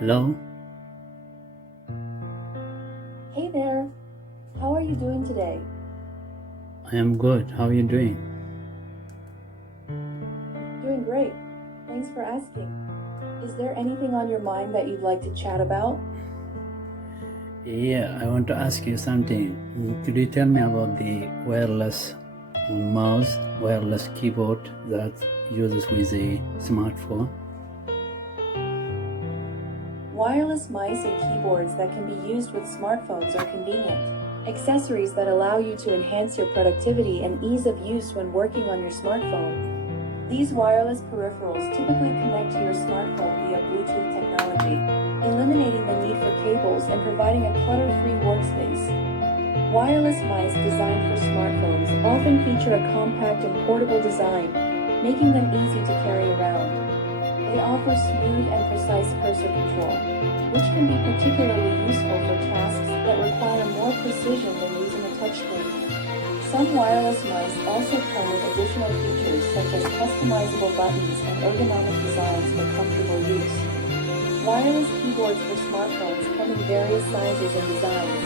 Hello, Hey there, how are you doing today? I am good. How are you doing? Doing great. Thanks for asking. Is there anything on your mind that you'd like to chat about? Yeah, I want to ask you something. Could you tell me about the wireless mouse, wireless keyboard that uses with a smartphone? Wireless mice and keyboards that can be used with smartphones are convenient. Accessories that allow you to enhance your productivity and ease of use when working on your smartphone. These wireless peripherals typically connect to your smartphone via Bluetooth technology, eliminating the need for cables and providing a clutter-free workspace. Wireless mice designed for smartphones often feature a compact and portable design, making them easy to carry around. They offer smooth and precise cursor control, which can be particularly useful for tasks that require more precision than using a touchscreen. Some wireless mice also come with additional features such as customizable buttons and ergonomic designs for comfortable use. Wireless keyboards for smartphones come in various sizes and designs,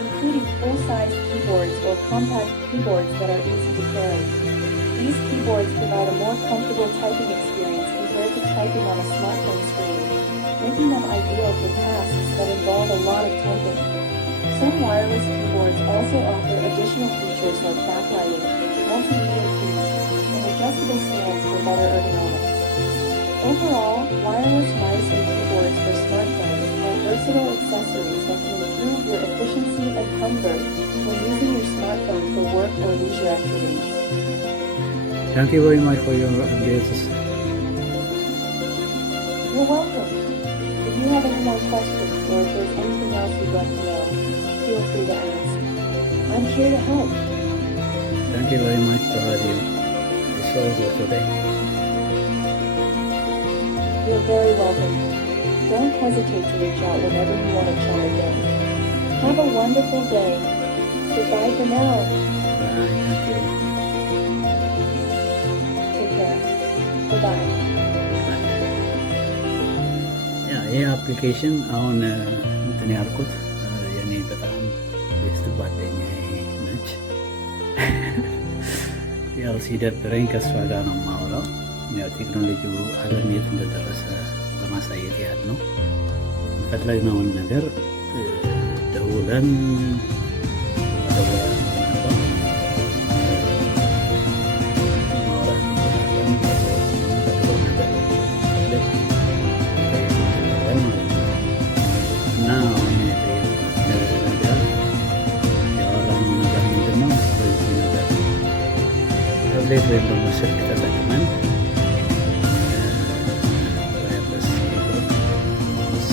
including full-size keyboards or compact keyboards that are easy to carry. These keyboards provide a more comfortable typing experience compared to typing on a smartphone screen, making them ideal for tasks that involve a lot of typing. Some wireless keyboards also offer additional features like backlighting, multimedia keys, and adjustable stands for better ergonomics. Overall, wireless mice and keyboards for smartphones are versatile accessories that can improve your efficiency and comfort when using your smartphone for work or leisure activities. Thank you very much for your updates. You're welcome. If you have any more questions or if there's anything else you'd like to know, feel free to ask. I'm here to help. Thank you very much for your resources today. You're very welcome. Don't hesitate to reach out whenever you want to chat again. Have a wonderful day. Goodbye for now. Bye, thank you. Take care. Goodbye. ይህ አፕሊኬሽን አሁን እንትን ያልኩት የኔ በጣም ቤስት ጓደኛዬ ነች። ያው ሲደብረኝ ከእሷ ጋር ነው የማወራው። ያው ቴክኖሎጂው ዓለም የት እንደደረሰ ለማሳየት ያህል ነው። የፈለግነውን ነገር ደውለን ታብሌት ወይም ደግሞ ስልክ ተጠቅመን ዋይርለስ ኪቦርድ ማውስ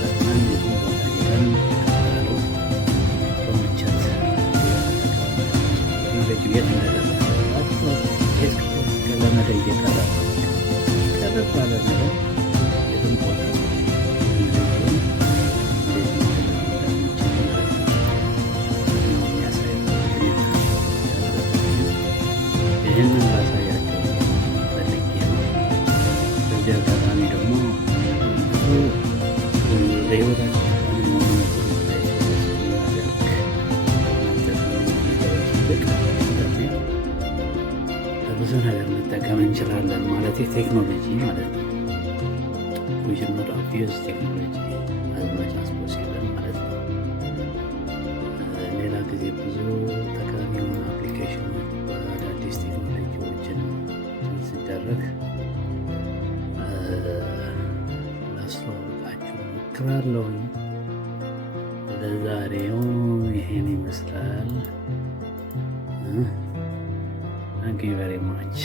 ተጠቅመን የትም ቦታ ሄደን በቀላሉ በምቾት ቴክኖሎጂው የት እንደደረሰ ከለመደ ቀለል ባለ ነገር የትም ቦታ ይህንን ላሳያቸው ፈልጌ ነው። በዚህ አጋጣሚ ደግሞ ብዙ ለህይወታችን በብዙ ነገር መጠቀም እንችላለን ማለት ቴክኖሎጂ ማለት ነው። we should not abuse technology as much as possible ማለት ነው። ሌላ ጊዜ ብዙ ጠቃሚ የሆኑ አፕሊኬሽኖች በአዳዲስ ቴክኖሎጂዎችን ሲደረግ ላስተዋውቃችሁ ሞክራለሁ። ለዛሬው ይሄን ይመስላል። Thank you very much.